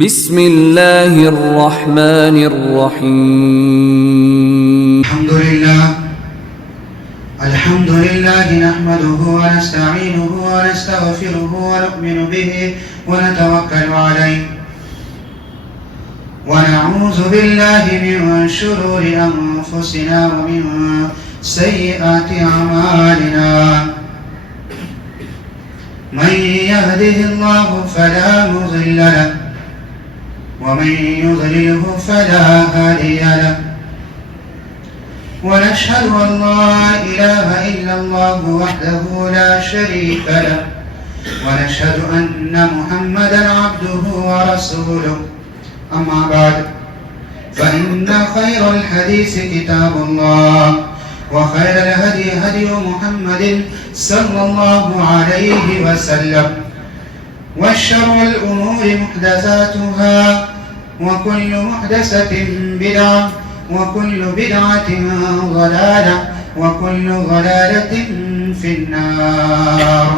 بسم اللہ الرحمن الرحیم الحمد لله نحمده ونستعينه ونستغفره ونؤمن به ونتوكل عليه ونعوذ بالله من شرور أنفسنا ومن سيئات أعمالنا من يهده الله فلا مضل له ومن يضلله فلا هادي له ونشهد أن لا إله إلا الله وحده لا شريك له ونشهد أن محمدا عبده ورسوله أما بعد فإن خير الحديث كتاب الله وخير الهدي هدي محمد صلى الله عليه وسلم وشر الأمور محدثاتها وكل محدثة بدعة وكل بدعة ضلالة وكل ضلالة في النار.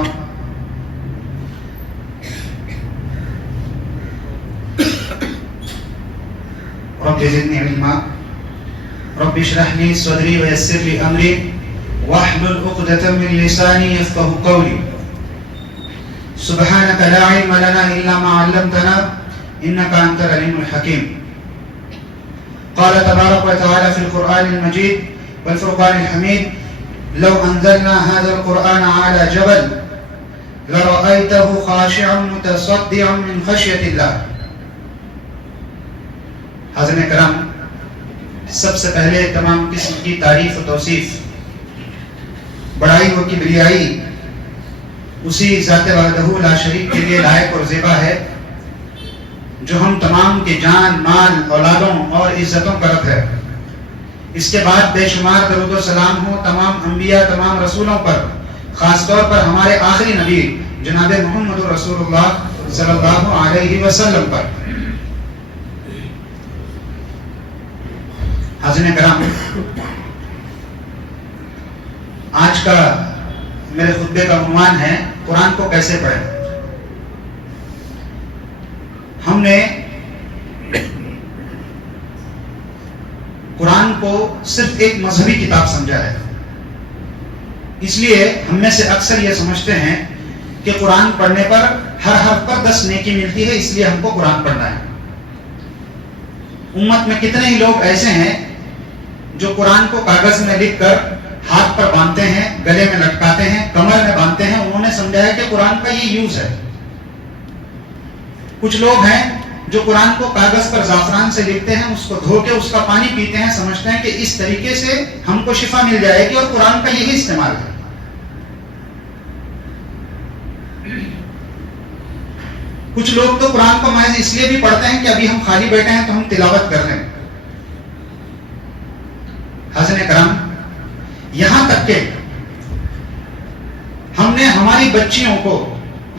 رب زدني علما رب اشرح لي صدري ويسر لي أمري واحلل عقدة من لساني يفقهوا قولي. سبحانك لا علم لنا إلا ما علمتنا إنك أنت العليم الحكيم. قال تبارك وتعالى في القرآن المجيد والفرقان الحميد لو أنزلنا هذا القرآن على جبل لرأيته خاشعا متصدعا من خشية الله. حاضرین کرام، سب سے پہلے تمام قسم کی تعریف و توصیف، بڑائی و کبریائی اسی ذات وحدہ لا شریک کے لیے لائق اور زیبا ہے جو ہم تمام کے جان، مال، اولادوں اور عزتوں کا رب ہے. اس کے بعد بے شمار درود و سلام ہو تمام انبیاء، تمام رسولوں پر، خاص طور پر ہمارے آخری نبی جناب محمد رسول اللہ صلی اللہ علیہ وسلم پر. حاضرین کرام، آج کا میرے خطبے کا عنوان ہے قرآن کو کیسے پڑھیں. ہم نے قرآن کو صرف ایک مذہبی کتاب سمجھا ہے، اس لیے ہم میں سے اکثر یہ سمجھتے ہیں کہ قرآن پڑھنے پر ہر حرف پر 10 نیکی ملتی ہے، اس لیے ہم کو قرآن پڑھنا ہے. امت میں کتنے ہی لوگ ایسے ہیں جو قرآن کو کاغذ میں لکھ کر ہاتھ پر باندھتے ہیں، گلے میں لٹکاتے ہیں، کمر میں باندھتے ہیں. انہوں نے سمجھا ہے کہ قرآن کا یہ یوز ہے. کچھ لوگ ہیں جو قرآن کو کاغذ پر زعفران سے لکھتے ہیں، اس کو دھو کے اس کا پانی پیتے ہیں، سمجھتے ہیں کہ اس طریقے سے ہم کو شفا مل جائے گی، اور قرآن کا یہی استعمال ہے. کچھ لوگ تو قرآن کو محض اس لیے بھی پڑھتے ہیں کہ ابھی ہم خالی بیٹھے ہیں تو ہم تلاوت کر لیں. حاضرین کرام، یہاں تک کہ ہم نے ہماری بچیوں کو،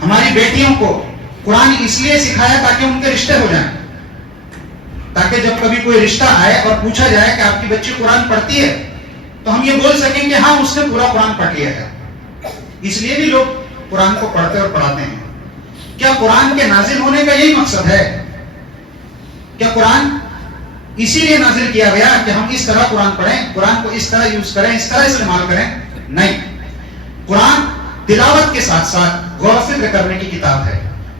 ہماری بیٹیوں کو قرآن اس لیے سکھایا تاکہ ان کے رشتے ہو جائیں، تاکہ جب کبھی کوئی رشتہ آئے اور پوچھا جائے کہ آپ کی بچی قرآن پڑھتی ہے تو ہم یہ بول سکیں کہ ہاں اس نے پورا قرآن پڑھ لیا ہے. اس لیے بھی لوگ قرآن کو پڑھتے اور پڑھاتے ہیں. کیا قرآن کے نازل ہونے کا یہی مقصد ہے؟ کیا قرآن اسی لیے نازل کیا گیا کہ ہم اس طرح قرآن پڑھیں، قرآن کو اس طرح یوز کریں، اس طرح استعمال کریں؟ نہیں. قرآن تلاوت کے ساتھ ساتھ غور و فکر کرنے کی کتاب ہے.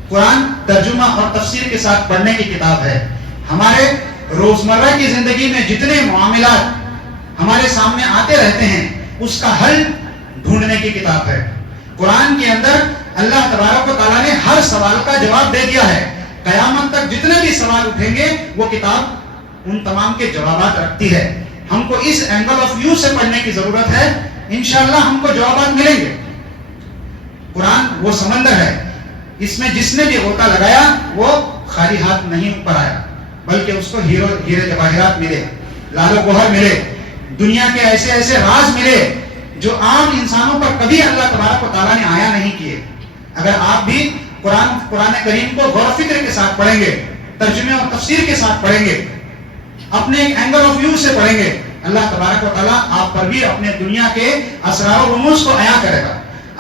قرآن ترجمہ اور تفسیر کے ساتھ پڑھنے کی کتاب ہے. ہمارے روزمرہ کی زندگی میں جتنے معاملات ہمارے سامنے آتے رہتے ہیں اس کا حل ڈھونڈنے کی کتاب ہے. قرآن کے اندر اللہ تبارک و تعالیٰ نے ہر سوال کا جواب دے دیا ہے. قیامت تک جتنے بھی سوال اٹھیں گے وہ کتاب ان تمام کے جوابات رکھتی ہے. ہم کو اس اینگل آف ویو سے پڑھنے کی ضرورت ہے، انشاءاللہ ہم کو جوابات ملیں گے. قرآن وہ سمندر ہے، اس میں جس نے بھی غوطہ لگایا وہ خالی ہاتھ نہیں اوپر آیا، بلکہ اس کو ہیرے جواہرات ملے، لال و گوہر ملے، دنیا کے ایسے ایسے راز ملے جو عام انسانوں پر کبھی اللہ تبارک و تعالیٰ نے آیا نہیں کیے. اگر آپ بھی قرآن کریم کو غور و فکر کے ساتھ پڑھیں گے، ترجمے اور تفسیر کے ساتھ پڑھیں گے، اپنے ایک اینگل آف ویو سے پڑھیں گے، اللہ تبارک و تعالیٰ آپ پر بھی اپنے دنیا کے اسرار و رموز کو عیاں کرے گا.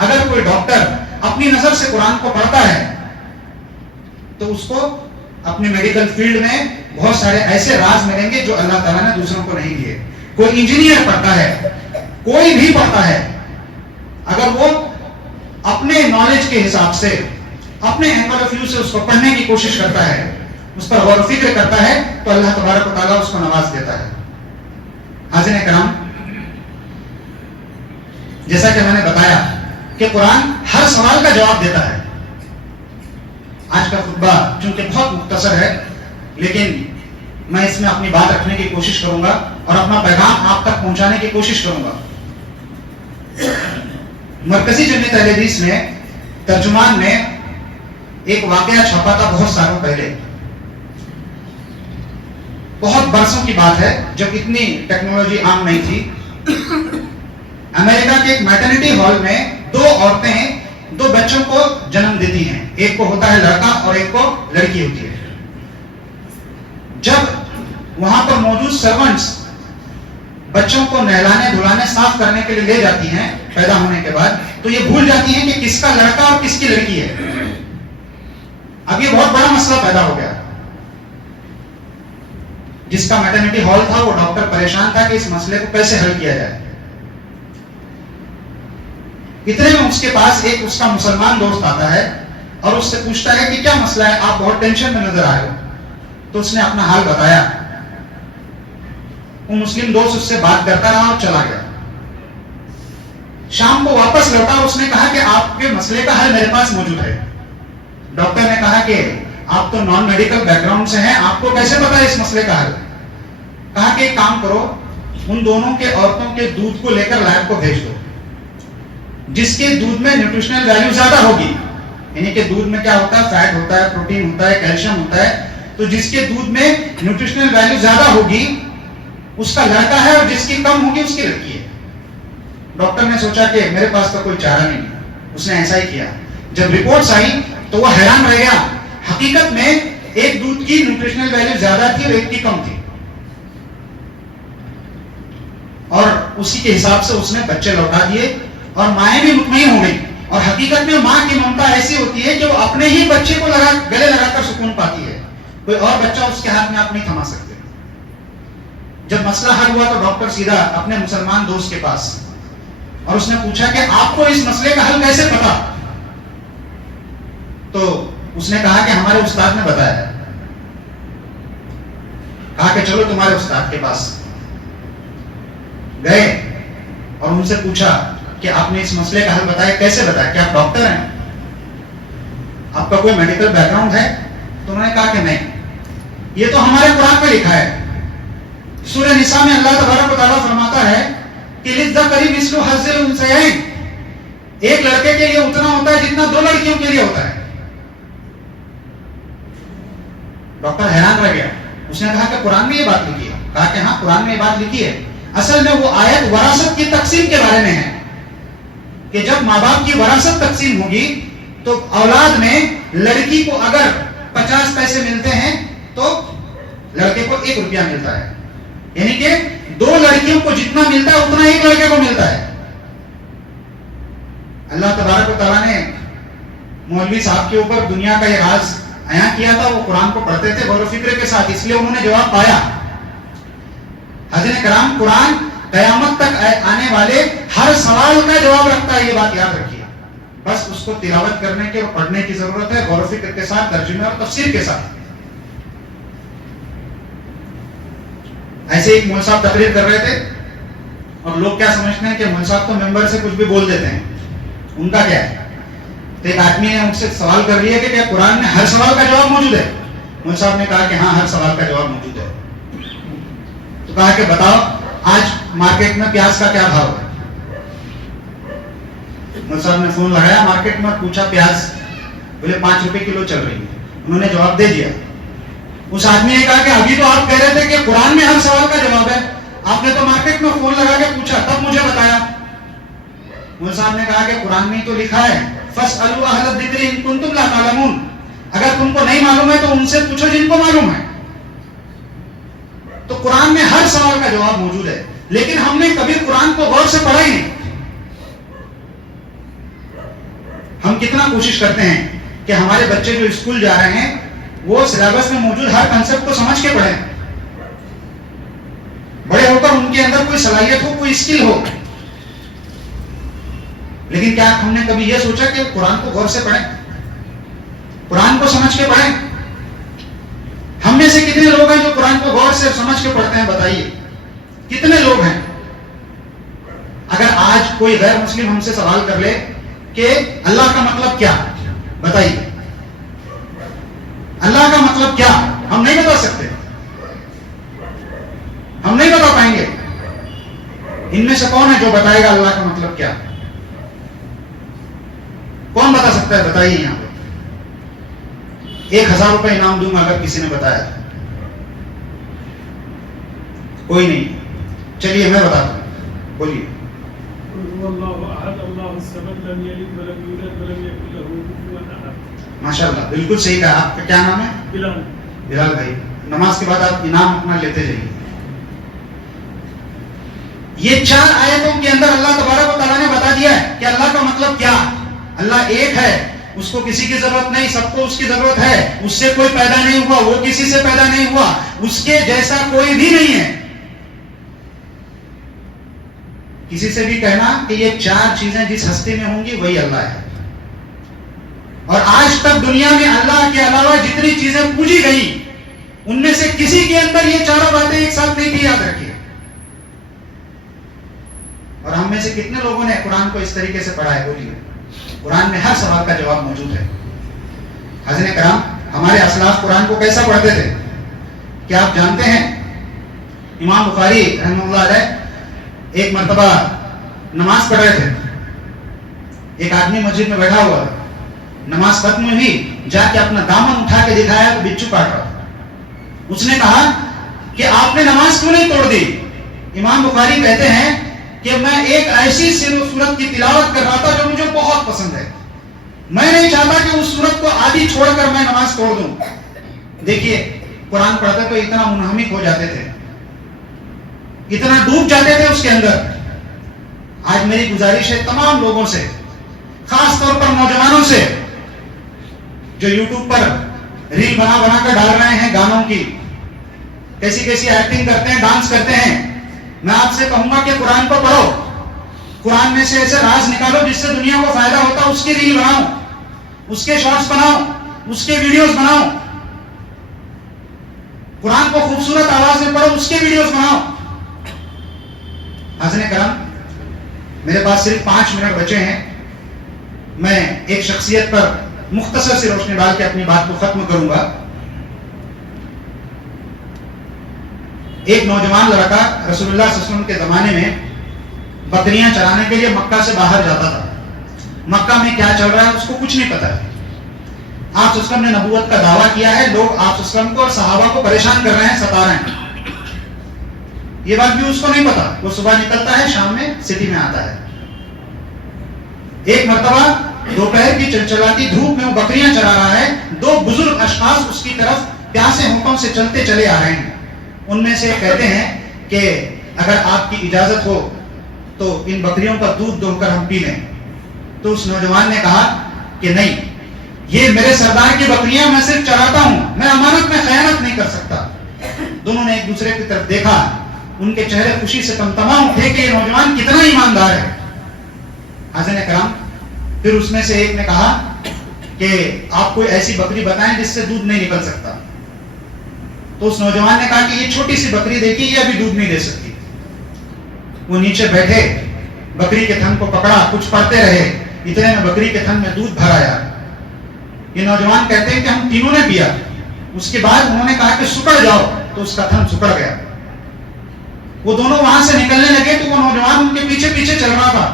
اگر کوئی ڈاکٹر اپنی نظر سے قرآن کو پڑھتا ہے تو اس کو اپنے میڈیکل فیلڈ میں بہت سارے ایسے راز ملیں گے جو اللہ تعالیٰ نے دوسروں کو نہیں دیے. کوئی انجینئر پڑھتا ہے, کوئی بھی پڑھتا ہے, اگر وہ اپنے نالج کے حساب سے, اپنے اینگل آف ویو سے اس کو پڑھنے کی کوشش کرتا ہے, اس پر غور و فکر کرتا ہے, تو اللہ تبارک و تعالیٰ اس کو نواز دیتا ہے. حاضرین کرام, جیسا کہ میں نے بتایا کہ قرآن ہر سوال کا جواب دیتا ہے. آج کا خطبہ چونکہ بہت مختصر ہے, لیکن میں اس میں اپنی بات رکھنے کی کوشش کروں گا اور اپنا پیغام آپ تک پہنچانے کی کوشش کروں گا. مرکزی جمعیت اہل حدیث میں ترجمان میں ایک واقعہ چھپا تھا بہت سالوں پہلے. بہت برسوں کی بات ہے جب اتنی ٹیکنالوجی عام نہیں تھی. امریکہ کے ایک میٹرنٹی ہال میں دو عورتیں دو بچوں کو جنم دیتی ہیں. ایک کو ہوتا ہے لڑکا اور ایک کو لڑکی ہوتی ہے. جب وہاں پر موجود سرونٹس بچوں کو نہلانے دھلانے صاف کرنے کے لیے لے جاتی ہیں پیدا ہونے کے بعد, تو یہ بھول جاتی ہیں کہ کس کا لڑکا اور کس کی لڑکی ہے. اب یہ بہت بڑا مسئلہ پیدا ہو گیا. جس کا میٹرنٹی ہال تھا وہ ڈاکٹر پریشان تھا کہ اس مسئلے کو کیسے حل کیا جائے. اتنے میں اس کے پاس ایک اس کا مسلمان دوست آتا ہے اور اس سے پوچھتا ہے کہ کیا مسئلہ ہے, آپ بہت ٹینشن میں نظر آئے ہو. تو اس نے اپنا حال بتایا. وہ مسلم دوست اس سے بات کرتا رہا اور چلا گیا. شام کو واپس لوٹا, اس نے کہا کہ آپ کے مسئلے کا حل میرے پاس موجود ہے. ڈاکٹر نے کہا کہ آپ تو نان میڈیکل بیک گراؤنڈ سے ہیں, آپ کو کیسے پتا ہے اس مسئلے کا حل. کہا کہ ایک کام کرو, ان دونوں کے عورتوں کے دودھ کو لے کر لیب کو بھیج دو. جس کے دودھ میں نیوٹریشنل ویلیو زیادہ ہوگی, یعنی کہ دودھ میں کیا ہوتا ہے, فیٹ ہوتا ہے, پروٹین ہوتا ہے, کیلشیم ہوتا ہے, تو جس کے دودھ میں نیوٹریشنل ویلیو زیادہ ہوگی اس کا لڑکا ہے, اور جس کی کم ہوگی اس کی لڑکی ہے. ڈاکٹر نے سوچا کہ میرے پاس تو کوئی چارہ نہیں. اس نے ایسا ہی کیا. جب رپورٹس آئی تو وہ حیران رہ گیا. حقیقت میں ایک دودھ کی نیوٹریشنل ویلیو زیادہ تھی اور ایک کی کم تھی, اور اسی کے حساب سے اس نے بچے لوٹا دیے اور مائیں بھی مطمئن ہو گئی. اور حقیقت میں ماں کی ممتا ایسی ہوتی ہے کہ وہ اپنے ہی بچے کو گلے لگا کر سکون پاتی ہے. کوئی اور بچہ اس کے ہاتھ میں آپ نہیں تھما سکتے. جب مسئلہ حل ہوا تو ڈاکٹر سیدھا اپنے مسلمان دوست کے پاس, اور اس نے پوچھا کہ آپ کو اس مسئلے کا حل کیسے پتا. تو اس نے کہا کہ ہمارے استاد نے بتایا. کہا کہ چلو تمہارے استاد کے پاس. گئے اور ان سے پوچھا کہ آپ نے اس مسئلے کا حل بتایا, کیسے بتایا, کیا آپ ڈاکٹر ہیں, آپ کا کوئی میڈیکل بیک گراؤنڈ ہے. تو انہوں نے کہا کہ نہیں, یہ تو ہمارے قرآن میں لکھا ہے. سورہ نساء میں اللہ تبارک و تعالیٰ فرماتا ہے کہ للذکر مثل حظ الانثیین, ایک لڑکے کے لیے اتنا ہوتا ہے جتنا دو لڑکیوں کے لیے ہوتا ہے. ڈاکٹر حیران رہ گیا. اس نے کہا کہ قرآن میں یہ بات لکھی ہے. کہا کہ ہاں قرآن میں یہ بات لکھی ہے. اصل میں وہ آیت وراثت کی تقسیم کے بارے میں ہے کہ جب ماں باپ کی وراثت تقسیم ہوگی تو اولاد میں لڑکی کو اگر 50 پیسے ملتے ہیں تو لڑکے کو 1 روپیہ ملتا ہے. یعنی کہ 2 لڑکیوں کو جتنا ملتا ہے اتنا ایک لڑکے کو ملتا ہے. اللہ تبارک و تعالیٰ نے مولوی صاحب کے اوپر دنیا کا یہ راز عیاں کیا تھا. وہ قرآن کو پڑھتے تھے غور و فکر کے ساتھ, اس لیے انہوں نے جواب پایا. حضرت کرام, قرآن قیامت تک آنے والے ہر سوال کا جواب رکھتا ہے, یہ بات یاد رکھیے. بس اس کو تلاوت کرنے کے اور پڑھنے کی ضرورت ہے, غور و فکر کے ساتھ, ترجمے اور تفسیر کے ساتھ. ایسے ایک مول صاحب تقریر کر رہے تھے اور لوگ کیا سمجھتے ہیں کہ مول صاحب تو ممبر سے کچھ بھی بول دیتے ہیں, ان کا کیا ہے. تو ایک آدمی نے ان سے سوال کر لیا کہ کیا قرآن میں ہر سوال کا جواب موجود ہے. مول صاحب نے کہا کہ ہاں ہر سوال کا جواب موجود ہے. تو کہا کہ بتاؤ آج مارکیٹ میں پیاز کا کیا بھاؤ ہے. مول صاحب نے فون لگایا مارکیٹ میں, پوچھا پیاز, بولے 5 روپے کلو چل رہی ہے. انہوں نے جواب دے دیا. اس آدمی نے کہا کہ ابھی تو آپ کہہ رہے تھے کہ قرآن میں ہر سوال کا جواب ہے, آپ نے تو مارکیٹ میں فون لگا کے پوچھا تب مجھے بتایا. مول صاحب نے کہا کہ قرآن میں تو لکھا ہے فاسألوا اہل الذکر ان کنتم لا تعلمون, اگر تم کو نہیں معلوم ہے تو ان سے پوچھو جن کو معلوم ہے. تو قرآن میں ہر سوال کا جواب موجود ہے, لیکن ہم نے کبھی قرآن کو غور سے پڑھا ہی نہیں. ہم کتنا کوشش کرتے ہیں کہ ہمارے بچے جو اسکول جا رہے ہیں وہ سلیبس میں موجود ہر کنسپٹ کو سمجھ کے پڑھیں. بڑے ہو کر ان کے اندر کوئی صلاحیت ہو, کوئی اسکل ہو. لیکن کیا ہم نے کبھی یہ سوچا کہ قرآن کو غور سے پڑھیں, قرآن کو سمجھ کے پڑھیں؟ ہم میں سے کتنے لوگ ہیں جو قرآن کو غور سے سمجھ کے پڑھتے ہیں؟ بتائیے کتنے لوگ ہیں؟ اگر آج کوئی غیر مسلم ہم سے سوال کر لے کہ اللہ کا مطلب کیا, بتائیے اللہ کا مطلب کیا, ہم نہیں بتا سکتے, ہم نہیں بتا پائیں گے. ان میں سے کون ہے جو بتائے گا اللہ کا مطلب کیا؟ کون بتا سکتا ہے؟ بتائیے یہاں پہ. 1000 روپے انعام دوں گا اگر کسی نے بتایا. کوئی نہیں. چلیے میں بتاتا ہوں, بولیے. ماشاء اللہ, بالکل صحیح کہا. آپ کا کیا نام ہے؟ بلال. بلال بھائی, نماز کے بعد آپ انعام اپنا لیتے جائیے. یہ 4 آیتوں کے اندر اللہ تبارک و تعالیٰ نے بتا دیا ہے کہ اللہ کا مطلب کیا. اللہ ایک ہے, اس کو کسی کی ضرورت نہیں, سب کو اس کی ضرورت ہے. اس سے کوئی پیدا نہیں ہوا, وہ کسی سے پیدا نہیں ہوا, اس کے جیسا کوئی بھی نہیں ہے. کسی سے بھی کہنا کہ یہ 4 چیزیں جس ہستی میں ہوں گی وہی اللہ ہے. اور آج تک دنیا میں اللہ کے علاوہ جتنی چیزیں پوجی گئی ان میں سے کسی کے اندر یہ 4 باتیں ایک ساتھ نہیں تھی, یاد رکھیے. اور ہم میں سے کتنے لوگوں نے قرآن کو اس طریقے سے پڑھا ہے؟ بولیے. قرآن میں ہر سوال کا جواب موجود ہے. حضرت کرام, ہمارے اسلاف قرآن کو کیسا پڑھتے تھے؟ کیا آپ جانتے ہیں؟ امام بخاری رحمہ اللہ علیہ ایک مرتبہ نماز پڑھ رہے تھے. ایک آدمی مسجد میں بیٹھا ہوا, نماز ختم ہوئی, جا کے اپنا دامن اٹھا کے دکھایا تو بچھو کاٹ رہا. اس نے کہا کہ آپ نے نماز کیوں نہیں توڑ دی؟ امام بخاری کہتے ہیں کہ میں ایک ایسی سورت کی تلاوت کر رہا تھا جو مجھے بہت پسند ہے. میں نہیں چاہتا کہ اس سورت کو آدھی چھوڑ کر میں نماز توڑ دوں. دیکھیے, قرآن پڑھتے تو اتنا منہمک ہو جاتے تھے, اتنا ڈوب جاتے تھے اس کے اندر. آج میری گزارش ہے تمام لوگوں سے, خاص طور پر نوجوانوں سے جو یوٹیوب پر ریل بنا بنا کر ڈال رہے ہیں گانوں کی, کیسی کیسی ایکٹنگ کرتے ہیں, ڈانس کرتے ہیں. میں آپ سے کہوں گا کہ قرآن کو پڑھو, قرآن میں سے ایسے راز نکالو جس سے دنیا کو فائدہ ہوتا, اس کی ریل بناؤ, اس کے شارٹس بناؤ, اس کے ویڈیوز بناؤ. قرآن کو خوبصورت آواز میں پڑھو, اس کے ویڈیوز بناؤ. حاضرین کرام, میرے پاس صرف 5 منٹ بچے ہیں. میں ایک شخصیت پر مختصر سی روشنی ڈال کے اپنی بات کو ختم کروں گا. ایک نوجوان لڑکا رسول اللہ صلی اللہ علیہ وسلم کے زمانے میں بکریاں چرانے کے لیے مکہ سے باہر جاتا تھا. مکہ میں کیا چل رہا ہے اس کو کچھ نہیں پتا ہے. آپ صلی اللہ علیہ وسلم نے نبوت کا دعویٰ کیا ہے, لوگ آپ صلی اللہ علیہ وسلم کو اور صحابہ کو پریشان کر رہے ہیں, ستا رہے ہیں. یہ بات بھی اس کو نہیں پتا. وہ صبح نکلتا ہے, شام میں سٹی میں آتا ہے. ایک مرتبہ دوپہر کی چلچلاتی دھوپ میں وہ بکریاں چرا رہا ہے. 2 بزرگ اشخاص اس کی طرف پیاسے ہونٹوں سے چلتے چلے آ رہے ہیں. ان میں سے کہتے ہیں کہ اگر آپ کی اجازت ہو تو ان بکریوں کا دودھ دوہ کر ہم پی لیں. تو اس نوجوان نے کہا کہ نہیں, یہ میرے سردار کی بکریاں, میں صرف چراتا ہوں, میں امانت میں خیانت نہیں کر سکتا. دونوں نے ایک دوسرے کی طرف دیکھا, ان کے چہرے خوشی سے تمام اٹھے کہ یہ نوجوان کتنا ایماندار ہے. حاضرین کرام, پھر اس میں سے ایک نے کہا کہ آپ کوئی ایسی بکری بتائیں جس سے دودھ نہیں نکل سکتا. تو اس نوجوان نے کہا کہ یہ چھوٹی سی بکری دیکھی, یہ ابھی دودھ نہیں دے سکتی. وہ نیچے بیٹھے, بکری کے تھن کو پکڑا, کچھ پڑھتے رہے, اتنے میں بکری کے تھن میں دودھ بھر آیا. یہ نوجوان کہتے ہیں کہ ہم تینوں نے پیا. اس کے بعد انہوں نے کہا کہ سکڑ جاؤ, تو اس کا تھن سکڑ گیا. وہ دونوں وہاں سے نکلنے لگے تو وہ نوجوان ان کے پیچھے پیچھے چل رہا تھا,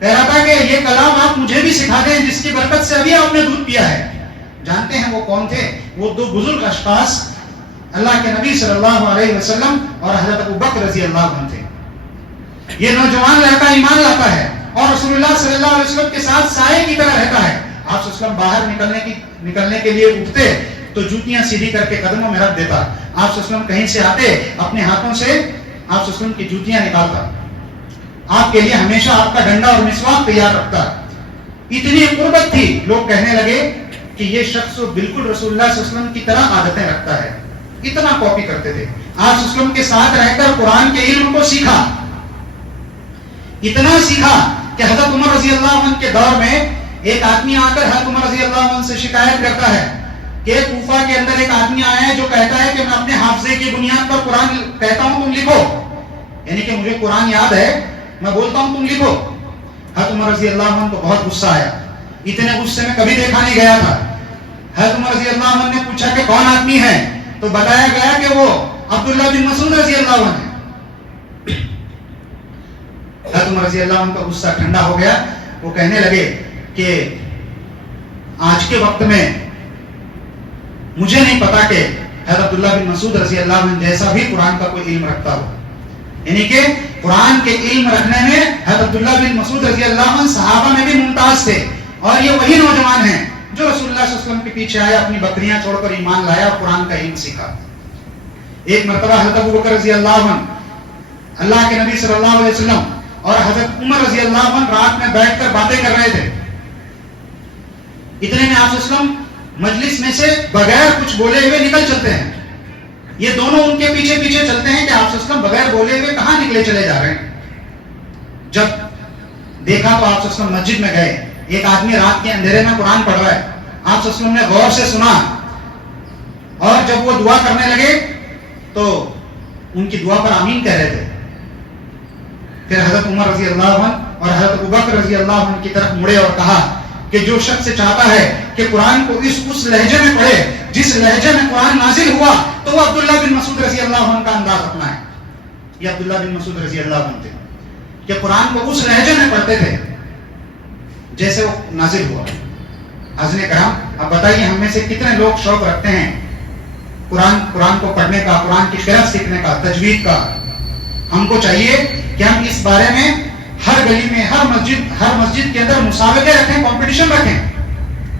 کہہ رہا تھا کہ یہ کلام آپ مجھے بھی سکھا دیں جس کی برکت سے ابھی آپ نے دودھ پیا ہے. جانتے ہیں وہ کون تھے؟ وہ 2 بزرگ اشخاص اللہ کے نبی صلی اللہ علیہ وسلم اور حضرت ابوبکر رضی اللہ عنہ تھے. یہ نوجوان لڑکا ایمان لاتا ہے اور رسول اللہ صلی اللہ علیہ وسلم کے ساتھ سائے کی طرح رہتا ہے. آپ صلی اللہ علیہ وسلم باہر نکلنے کے لیے اٹھتے تو جوتیاں سیدھی کر کے قدموں میں رکھ دیتا. آپ صلی اللہ علیہ وسلم کہیں سے آتے, اپنے ہاتھوں سے آپ صلی اللہ علیہ وسلم کی جوتیاں نکالتا. آپ کے لیے ہمیشہ آپ کا ڈنڈا اور مسواک تیار رکھتا. اتنی قربت تھی, لوگ کہنے لگے کہ یہ شخص بالکل رسول اللہ صلی اللہ علیہ وسلم کی طرح عادتیں رکھتا ہے. اتنا کاپی کرتے تھے. آپ صلی اللہ علیہ وسلم کے ساتھ رہ کر قرآن کے علم کو سیکھا, اتنا سیکھا کہ حضرت عمر رضی اللہ عنہ کے دور میں ایک آدمی آ کر حضرت عمر رضی اللہ عنہ سے شکایت کرتا ہے کہ کوفہ کے اندر ایک آدمی آیا ہے جو کہتا ہے کہ میں اپنے حافظے کی بنیاد پر قرآن کہتا ہوں تم لکھو, یعنی کہ مجھے قرآن یاد ہے, میں بولتا ہوں تم لکھو. حضرت عمر رضی اللہ عنہ کو بہت غصہ آیا, اتنے غصے میں کبھی دیکھا نہیں گیا تھا. حضرت عمر رضی اللہ عنہ نے پوچھا کہ کون آدمی ہے, تو بتایا گیا کہ وہ عبداللہ بن مسعود رضی اللہ عنہ ہے. حضرت عمر رضی اللہ عنہ کا غصہ ٹھنڈا ہو گیا. وہ کہنے لگے کہ آج کے وقت میں مجھے نہیں پتا کہ حضرت عبداللہ بن مسعود رضی اللہ عنہ جیسا بھی قرآن کا کوئی علم رکھتا ہو. یعنی کہ قرآن کے علم رکھنے میں حضرت عبداللہ بن مسعود رضی اللہ عنہ صحابہ میں بھی ممتاز تھے. اور یہ وہی نوجوان ہیں جو رسول اللہ صلی اللہ علیہ وسلم کے پیچھے آیا, اپنی بکریاں چھوڑ کر ایمان لایا اور قرآن کا علم سیکھا. ایک مرتبہ حضرت ابو بکر رضی اللہ عنہ, اللہ کے نبی صلی اللہ علیہ وسلم اور حضرت عمر رضی اللہ عنہ رات میں بیٹھ کر باتیں کر رہے تھے. اتنے میں آپ صلی اللہ علیہ وسلم مجلس میں سے بغیر کچھ بولے ہوئے نکل چلتے ہیں. یہ دونوں ان کے پیچھے پیچھے چلتے ہیں کہ آپ صلی اللہ علیہ وسلم بغیر بولے ہوئے کہاں نکلے چلے جا رہے ہیں. جب دیکھا تو آپ صلی اللہ علیہ وسلم مسجد میں گئے. ایک آدمی رات کے اندھیرے میں قرآن پڑھ رہا ہے. آپ صلی اللہ علیہ وسلم نے غور سے سنا, اور جب وہ دعا کرنے لگے تو ان کی دعا پر آمین کہہ رہے تھے. پھر حضرت عمر رضی اللہ عنہ اور حضرت ابوبکر رضی اللہ عنہ کی طرف مڑے اور کہا کہ جو شخص چاہتا ہے کہ قرآن کو اس لہجے میں پڑھے جس لہجے میں قرآن نازل ہوا, تو وہ عبداللہ بن مسعود رضی اللہ عنہ کا انداز اپنا ہے. یہ عبداللہ بن مسعود رضی اللہ عنہ تھے کہ قرآن کو اس لہجے میں پڑھتے تھے جیسے وہ نازل ہوا. حاضرین کرام, اب بتائیے ہم میں سے کتنے لوگ شوق رکھتے ہیں قرآن کو پڑھنے کا, قرآن کی قرأت سیکھنے کا, تجوید کا. ہم کو چاہیے کہ ہم اس بارے میں ہر گلی میں, ہر مسجد کے اندر مسابقے رکھیں, کمپٹیشن رکھیں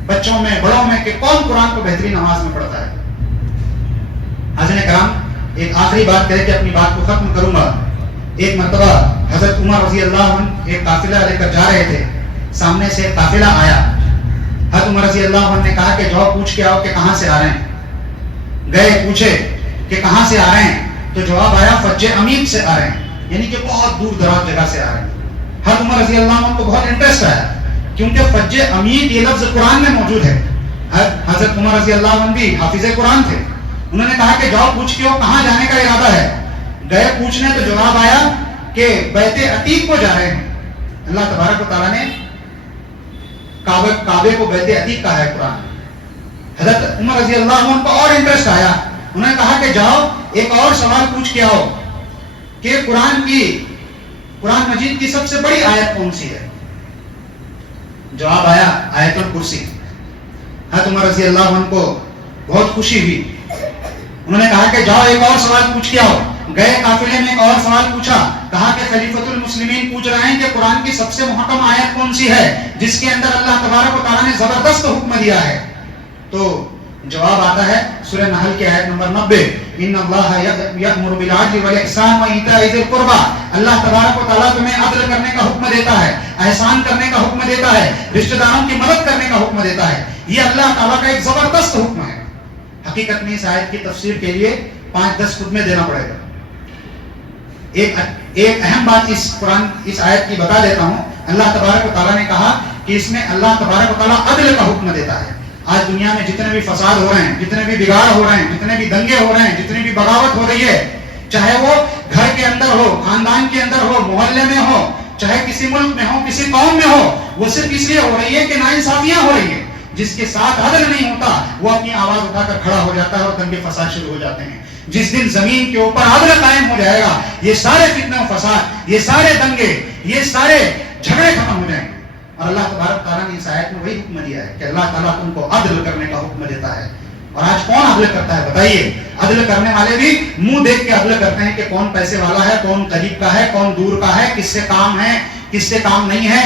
بچوں میں, بڑوں میں, کہ کون قرآن کو بہترین آواز میں پڑھتا ہے. حاضرین کرام, ایک آخری بات کہہ کے اپنی بات کو ختم کروں گا. ایک مرتبہ حضرت عمر رضی اللہ عنہ ایک قافلہ لے کر جا رہے تھے. سامنے سے ایک قافلہ آیا. حضرت عمر رضی اللہ عنہ نے کہا کہ جاؤ پوچھ کے آؤ کہ کہاں سے آ رہے ہیں. گئے, پوچھے کہ کہاں سے آ رہے ہیں, تو جواب آیا فج عمیق سے آ رہے ہیں, یعنی کہ بہت دور دراز جگہ سے آ رہے ہیں. حضرت عمر رضی اللہ عنہ کو بہت انٹرسٹ آیا کیونکہ فج عمیق یہ لفظ قرآن میں موجود ہے. حضرت عمر رضی اللہ عنہ بھی حافظ قرآن تھے. انہوں نے کہا کہ جاؤ پوچھ کے آؤ کہاں جانے کا ارادہ ہے. گئے پوچھنے تو جواب آیا کہ بیت عتیق کو جا رہے ہیں. اللہ تبارک و تعالیٰ نے کعبے کو بیت عتیق کہا ہے قرآن. حضرت عمر رضی اللہ عنہ کو اور انٹرسٹ آیا. انہوں نے کہا کہ جاؤ ایک اور سوال پوچھ کے آؤ کہ قرآن مجید کی سب سے بڑی آیت کون سی ہے. جواب آیا آیت الکرسی. حضرت عمر رضی اللہ عنہ کو بہت خوشی ہوئی. انہوں نے کہا کہ جاؤ ایک اور سوال پوچھ کے آؤ. گئے قافلے میں ایک اور سوال پوچھا. کہا کہ خلیفۃ المسلمین پوچھ رہے ہیں کہ قرآن کی سب سے محکم آیت کون سی ہے جس کے اندر اللہ تبارک و تعالیٰ نے زبردست حکم دیا ہے. تو جواب آتا ہے سورہ نحل کی آیت نمبر 90, ان اللہ یأمر بالعدل والاحسان وایتاء ذی القربى. اللہ تبارک و تعالیٰ تمہیں عدل کرنے کا حکم دیتا ہے, احسان کرنے کا حکم دیتا ہے, رشتہ داروں کی مدد کرنے کا حکم دیتا ہے. یہ اللہ تعالیٰ کا ایک زبردست حکم ہے. حقیقت میں اس آیت کی تفسیر کے لیے 5-10 خطبے دینا پڑے گا. ایک اہم بات اس آیت کی بتا دیتا ہوں. اللہ تبارک و تعالیٰ نے کہا کہ اس میں اللہ تبارک و تعالیٰ عدل کا حکم دیتا ہے. آج دنیا میں جتنے بھی فساد ہو رہے ہیں, جتنے بھی بگاڑ ہو رہے ہیں, جتنے بھی دنگے ہو رہے ہیں, جتنی بھی بغاوت ہو رہی ہے, چاہے وہ گھر کے اندر ہو, خاندان کے اندر ہو, محلے میں ہو, چاہے کسی ملک میں ہو, کسی قوم میں ہو, وہ صرف اس لیے ہو رہی ہے کہ ناانصافیاں ہو رہی ہیں. جس کے ساتھ عدل نہیں ہوتا وہ اپنی آواز اٹھا کر کھڑا ہو جاتا ہے اور دنگے فساد شروع ہو جاتے ہیں. جس دن زمین کے اوپر عدل قائم ہو جائے گا, یہ سارے فتنے و فساد, یہ سارے دنگے, یہ سارے جھگڑے ختم ہو جائیں گے. اور اللہ تبارک تعالیٰ نے اس آیت میں وہی حکم دیا ہے کہ اللہ تعالیٰ تم کو عدل کرنے کا حکم دیتا ہے. اور آج کون عدل کرتا ہے بتائیے؟ عدل کرنے والے بھی منہ دیکھ کے عدل کرتے ہیں کہ کون پیسے والا ہے, کون قریب کا ہے, کون دور کا ہے, کس سے کام ہے, کس سے کام نہیں ہے,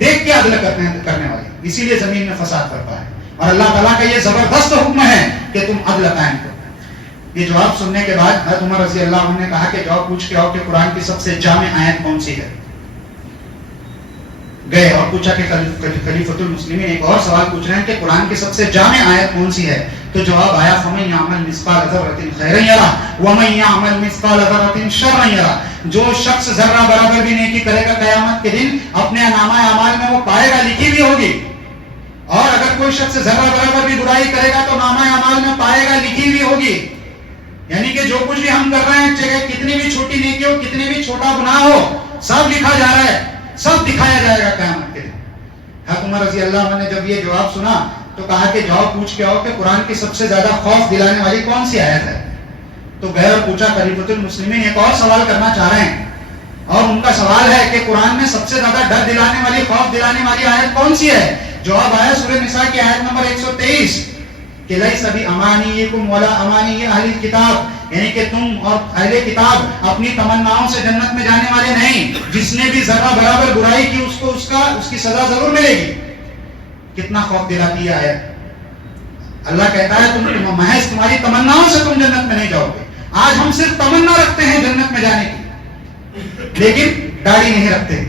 دیکھ کے عدل کرتے ہیں کرنے والے. اسی لیے زمین میں فساد کرتا ہے. اور اللہ تعالیٰ کا یہ زبردست حکم ہے کہ تم عدل قائم کرو. یہ جواب سننے کے بعد حضرت عمر رضی اللہ عنہ نے کہا کہ جاؤ پوچھ کے آؤ کہ قرآن کی سب سے جامع آیت کون سی ہے. گئے اور پوچھا کہ خلیفۃ المسلمین ایک اور سوال پوچھ رہے ہیں کہ قرآن کی سب سے جامع آیت کون سی ہے؟ تو جواب آیا فَمَن يَعْمَلْ مِثْقَالَ ذَرَّةٍ خَيْرًا يَرَهُ وَمَن يَعْمَلْ مِثْقَالَ ذَرَّةٍ شَرًّا يَرَهُ. جو شخص ذرہ برابر بھی نیکی کرے گا قیامت کے دن اپنے نامہ اعمال میں وہ پائے گا، لکھی بھی ہوگی. اور اگر کوئی شخص ذرہ برابر بھی برائی کرے گا تو نامہ اعمال میں پائے گا، لکھی بھی ہوگی. یعنی کہ جو کچھ بھی ہم کر رہے ہیں، چاہے کتنی بھی چھوٹی نیکی ہو، کتنی بھی چھوٹا گناہ ہو، سب لکھا جا رہا ہے، سب دکھایا جائے گا قیامت کے دن. حضرت عمر رضی اللہ عنہ نے جب یہ جواب سنا تو کہا کہ جاؤ پوچھ کے آؤ کہ قرآن کی سب سے زیادہ خوف دلانے والی کون سی آیت ہے. تو گئے اور پوچھا. خلیفۃ المسلمین ایک اور سوال کرنا چاہ رہے ہیں اور ان کا سوال ہے کہ قرآن میں سب سے زیادہ ڈر دلانے والی، خوف دلانے والی آیت کون سی ہے؟ جواب آیا سورہ نساء کی آیت نمبر 123 کہ لیس بامانیکم ولا امانی اہل الکتاب، یعنی کہ تم اور اہل کتاب اپنی تمناؤں سے جنت میں جانے والے نہیں. جس نے بھی ذرہ برابر برائی کی اس کو اس کی سزا ضرور ملے گی. کتنا خوف دلاتی ہے آیت. اللہ کہتا ہے تم محض تمہاری تمناؤں سے تم جنت میں نہیں جاؤ گے. آج ہم صرف تمنا رکھتے ہیں جنت میں جانے کی، لیکن داڑھی نہیں رکھتے،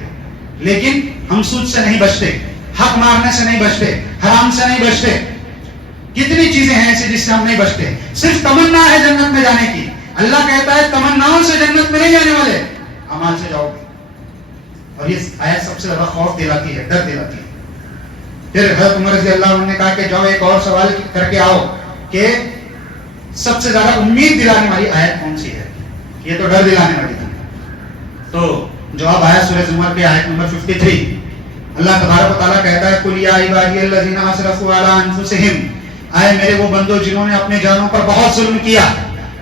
لیکن ہم سود سے نہیں بچتے، حق مارنے سے نہیں بچتے، حرام سے نہیں بچتے. کتنی چیزیں ہیں ایسی جس سے ہم نہیں بچتے. صرف تمنا ہے جنت میں جانے کی. اللہ کہتا ہے تمناؤں سے جنت میں نہیں جانے والے، اعمال سے جاؤ گے. اور یہ آیت سب سے زیادہ خوف دلاتی ہے، ڈر دلاتی ہے. پھر حضرت عمر رضی اللہ عنہ نے کہا کہ جاؤ ایک اور سوال کر کے آؤ کہ سب سے زیادہ امید دلانے والی آیت کون سی ہے. یہ تو ڈر دلانے والی تھی. تو جواب آیا سورہ زمر کی آیت نمبر 53. اللہ تبارک و تعالیٰ کہتا ہے قُلْ يَا عِبَادِيَ الَّذِينَ أَسْرَفُوا عَلَىٰ أَنفُسِهِمْ، اے میرے وہ بندو جنہوں نے اپنے جانوں پر بہت ظلم کیا،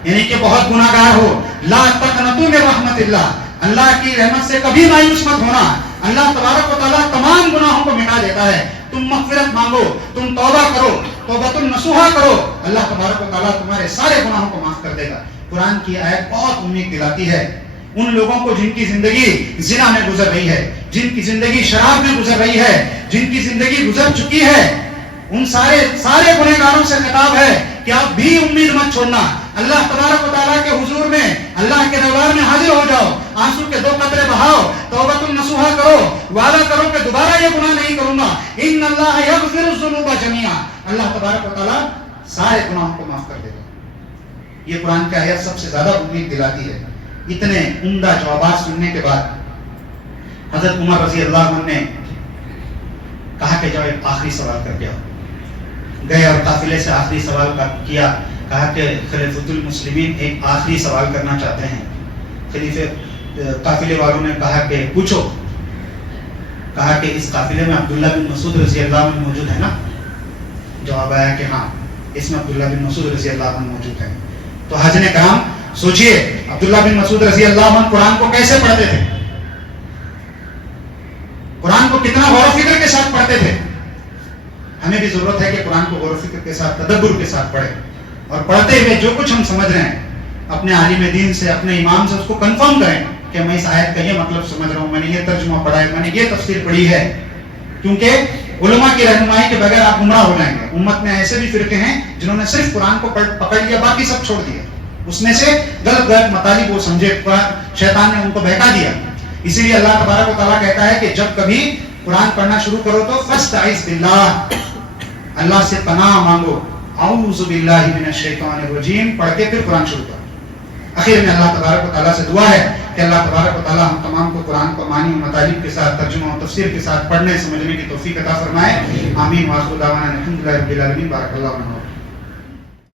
یعنی کہ بہت گناہگار ہو، لا تقنطوا من رحمت اللہ، اللہ کی رحمت سے کبھی مایوس مت ہونا. اللہ تبارک و تعالیٰ تمام گناہوں کو مٹا دیتا ہے. تم مغفرت مانگو، تم توبہ کرو، توبۃ النصوحہ کرو، اللہ تبارک و تعالیٰ تمہارے سارے گناہوں کو معاف کر دے گا. قرآن کی آیت بہت امید دلاتی ہے ان لوگوں کو جن کی زندگی زنا میں گزر رہی ہے، جن کی زندگی شراب میں گزر رہی ہے، جن کی زندگی گزر چکی ہے. ان سارے گنہگاروں سے خطاب ہے کہ آپ بھی امید مت چھوڑنا. اللہ تبارک و تعالیٰ کے حضور میں، اللہ کے دربار میں حاضر ہو جاؤ، آنسو کے 2 قطرے بہاؤ، توبۃ النصوحہ کرو، وعدہ کرو کہ دوبارہ یہ گناہ نہیں کروں گا. ان اللہ یغفر الذنوب جميعا، اللہ تبارک و تعالیٰ سارے گناہوں کو معاف کر دے گا. یہ قرآن کی آیت سب سے زیادہ امید دلاتی ہے. اتنے عمدہ جوابات سننے کے بعد حضرت عمر رضی اللہ عنہ نے کہا کہ جاؤ ایک آخری سوال کر کے آؤ. گئے اور قافلے سے آخری سوال کیا. کہا کہ خلیفۃ المسلمین ایک آخری سوال کرنا چاہتے ہیں. قافلے والوں نے کہا کہ پوچھو. کہا کہ اس قافلے میں عبداللہ بن مسعود رضی اللہ عنہ موجود ہے نا؟ جواب آیا کہ ہاں، اس میں عبداللہ بن مسعود رضی اللہ عنہ موجود ہے. تو حاضرین کرام سوچئے عبداللہ بن مسعود رضی اللہ عنہ قرآن کو کیسے پڑھتے تھے، قرآن کو کتنا غور و فکر کے ساتھ پڑھتے تھے. ہمیں بھی ضرورت ہے کہ قرآن کو غور و فکر کے ساتھ، تدبر کے ساتھ پڑھیں، اور پڑھتے ہوئے جو کچھ ہم سمجھ رہے ہیں اپنے عالم دین سے، اپنے امام سے اس کو کنفرم کریں کہ میں اس آیت کا یہ مطلب سمجھ رہا ہوں، میں نے یہ ترجمہ پڑھا ہے، میں نے یہ تفسیر پڑھی ہے. کیونکہ علماء کی رہنمائی کے بغیر آپ گمراہ ہو جائیں گے. امت میں ایسے بھی فرقے ہیں جنہوں نے صرف قرآن کو پکڑ لیا، باقی سب چھوڑ دیا. اس میں سے غلط مطالب وہ سمجھے، شیطان نے ان کو بہکا دیا. اسی لیے اللہ تبارک و تعالیٰ کہتا ہے کہ جب کبھی قرآن پڑھنا شروع کرو تو فاستعذ باللہ، اللہ سے پناہ مانگو، اعوذ باللہ من الشیطان الرجیم پڑھ کے پھر قرآن شروع کرو. اخیر میں اللہ تبارک و تعالیٰ سے دعا ہے کہ اللہ تبارک و تعالیٰ ہم تمام کو قرآن کو معنی و مطالب کے ساتھ، ترجمہ و تفسیر کے ساتھ پڑھنے سمجھنے کی توفیق عطا فرمائے. آمین. وآخر دعوانا الحمدللہ رب العالمین. بارک اللہ عنہ.